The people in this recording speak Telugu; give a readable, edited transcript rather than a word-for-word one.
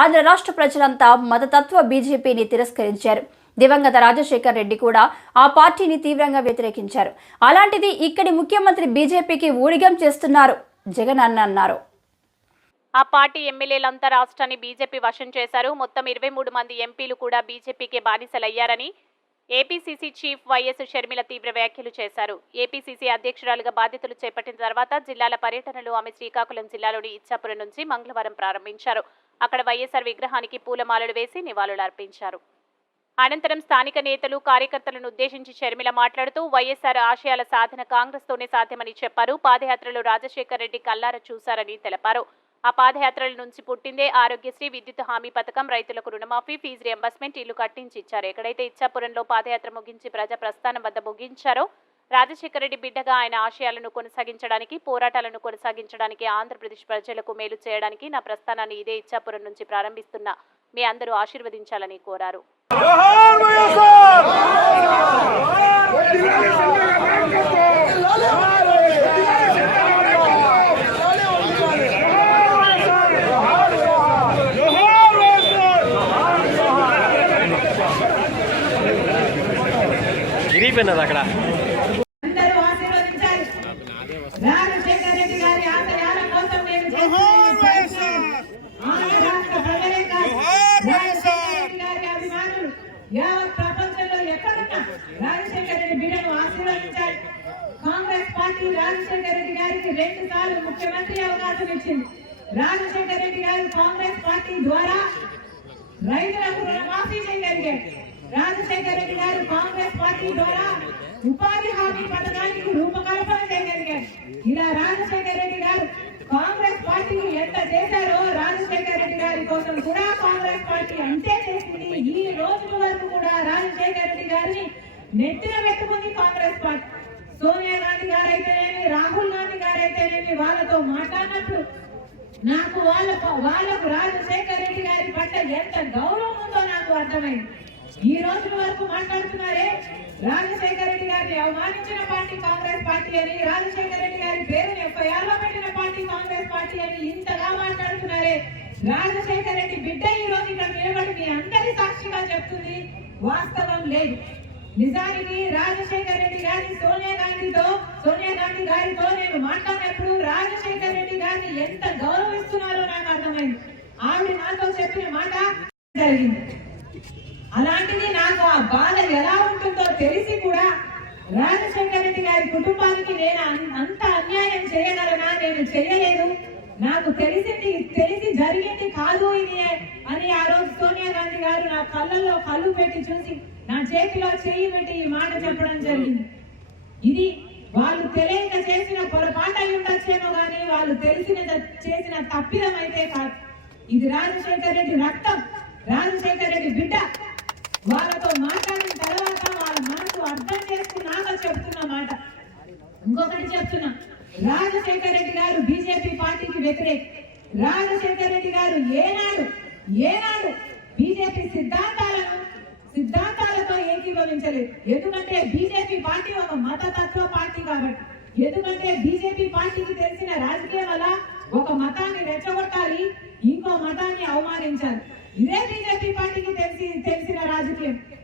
ఆంధ్ర రాష్ట్ర ప్రజలంతా మతతత్వ బీజేపీని తిరస్కరించారు. దివంగత రాజశేఖర్ రెడ్డి కూడా ఆ పార్టీని తీవ్రంగా వ్యతిరేకించారు. అలాంటిది ఇక్కడి ముఖ్యమంత్రి బీజేపీకి ఊడిగం చేస్తున్నారు జగన్ అన్నారు. ఆ పార్టీ ఎమ్మెల్యేలంతా రాష్ట్రాన్ని బీజేపీ వశం చేశారు. మొత్తం 23 మంది ఎంపీలు కూడా బీజేపీకే బానిసలయ్యారని ఏపీసీసీ చీఫ్ వైఎస్ షర్మిల తీవ్ర వ్యాఖ్యలు చేశారు. ఏపీసీసీ అధ్యక్షురాలుగా బాధ్యతలు చేపట్టిన తర్వాత జిల్లాల పర్యటనలు ఆమె శ్రీకాకుళం జిల్లాలోని ఇచ్చాపురం నుంచి మంగళవారం ప్రారంభించారు. అక్కడ వైఎస్ఆర్ విగ్రహానికి పూలమాలలు వేసి నివాళులర్పించారు. అనంతరం స్థానిక నేతలు కార్యకర్తలను ఉద్దేశించి షర్మిల మాట్లాడుతూ వైఎస్ఆర్ ఆశయాల సాధన కాంగ్రెస్తోనే సాధ్యమని చెప్పారు. పాదయాత్రలో రాజశేఖర్ రెడ్డి కల్లార చూశారని తెలిపారు. ఆ పాదయాత్రల నుంచి పుట్టిందే ఆరోగ్యశ్రీ, విద్యుత్ హామీ పథకం, రైతులకు రుణమాఫీ, ఫీజు రియంబర్స్మెంట్, ఇల్లు కట్టించి ఇచ్చారు. ఎక్కడైతే ఇచ్చాపురంలో పాదయాత్ర ముగించి ప్రజా ప్రస్థానం వద్ద ముగించారో రాజశేఖర రెడ్డి బిడ్డగా ఆయన ఆశయాలను కొనసాగించడానికి, పోరాటాలను కొనసాగించడానికి, ఆంధ్రప్రదేశ్ ప్రజలకు మేలు చేయడానికి నా ప్రస్థానాన్ని ఇదే ఇచ్చాపురం నుంచి ప్రారంభిస్తున్న మీ అందరూ ఆశీర్వదించాలని కోరారు. అక్కడ ప్రపంచంలో ఎక్కడున్నా రాజశేఖర రెడ్డి బిడ్డను ఆశీర్వదించాలి. కాంగ్రెస్ పార్టీ రాజశేఖర రెడ్డి గారికి 2 సార్లు ముఖ్యమంత్రి అవకాశం ఇచ్చింది. రాజశేఖర రెడ్డి గారు కాంగ్రెస్ పార్టీ ద్వారా రైతులకు రుణమాఫీ చేయగలిగారు. రాజశేఖర రెడ్డి గారు కాంగ్రెస్ పార్టీ ద్వారా ఉపాధి హామీ పథకానికి రూపకల్పన చేయగలిగారు. ఇలా రాజశేఖర రెడ్డి గారు కాంగ్రెస్ పార్టీకి ఎంత చేశారో రాజశేఖర రెడ్డి గారి కోసం కూడా కాంగ్రెస్ పార్టీ అంతే చేసింది. ఈ రోజు వరకు కూడా రాజశేఖర రెడ్డి గారిని నెత్తిన పెట్టుకుంది కాంగ్రెస్ పార్టీ. సోనియా గాంధీ గారు అయితేనేమి, రాహుల్ గాంధీ గారు అయితేనేమి వాళ్ళతో మాట్లాడినప్పుడు నాకు వాళ్ళకు రాజశేఖర రెడ్డి గారి పట్ల ఎంత గౌరవం ఉందో నాకు అర్థమైంది. ఈ రోజు వరకు మాట్లాడుతున్నారే రాజశేఖర రెడ్డి గారిని అవమానించిన పార్టీ కాంగ్రెస్ పార్టీ అని, రాజశేఖర రెడ్డి గారి పేరుని ఎఫ్ఐఆర్ లో పెట్టిన పార్టీ కాంగ్రెస్ పార్టీ అని ఇంతగా మాట్లాడుతున్నారే. రాజశేఖర రెడ్డి బిడ్డ ఈ రోజు ఇక్కడ నిలబడి మీ అందరి సాక్షిగా చెప్తుంది వాస్తవం లేదు. నిజానికి రాజశేఖర రెడ్డి గారి సోనియా గాంధీ గారితో నేను మాట్లాడినప్పుడు రాజశేఖర రెడ్డి గారిని ఎంత గౌరవిస్తున్నారో నాకు అర్థమైంది. ఆవిడ నాతో చెప్పిన మాట జరిగింది. అలాంటిది నాకు ఆ బాధ ఎలా ఉంటుందో తెలిసి కూడా రాజశేఖర రెడ్డి గారి కుటుంబానికి నేను అంత అన్యాయం చేయగలనా? నేను చేయలేదు, నాకు తెలిసి జరిగింది కాదు ఇది అని ఆ రోజు సోనియా గాంధీ గారు నా కళ్ళల్లో కళ్ళు పెట్టి చూసి నా చేతిలో చేయి పెట్టి ఈ మాట చెప్పడం జరిగింది. ఇది వాళ్ళు తెలియక చేసిన పొరపాటు అయి ఉండొచ్చేమో కానీ వాళ్ళు చేసిన తప్పిదం అయితే కాదు. ఇది రాజశేఖర రెడ్డి రక్తం, రాజశేఖర రెడ్డి బిడ్డ. వాళ్ళతో మాట్లాడిన తర్వాత వాళ్ళ మనసు అర్థం చేసుకున్నాక చెప్తున్న మాట. ఇంకొకటి చెప్తున్నా, రాజశేఖర రెడ్డి గారు బీజేపీ పార్టీకి వ్యతిరేక. రాజశేఖర రెడ్డి గారు ఏనాడు బీజేపీ సిద్ధాంతాలతో ఏకీభవించలేదు. ఎందుకంటే బీజేపీ పార్టీ ఒక మతతత్వ పార్టీ కాబట్టి. ఎందుకంటే బీజేపీ పార్టీకి తెలిసిన రాజకీయం వల్ల ఒక మతాన్ని రెచ్చగొట్టాలి, ఇంకో మతాన్ని అవమానించాలి. ఇదే బీజేపీ పార్టీకి తెలిసిన రాజకీయం.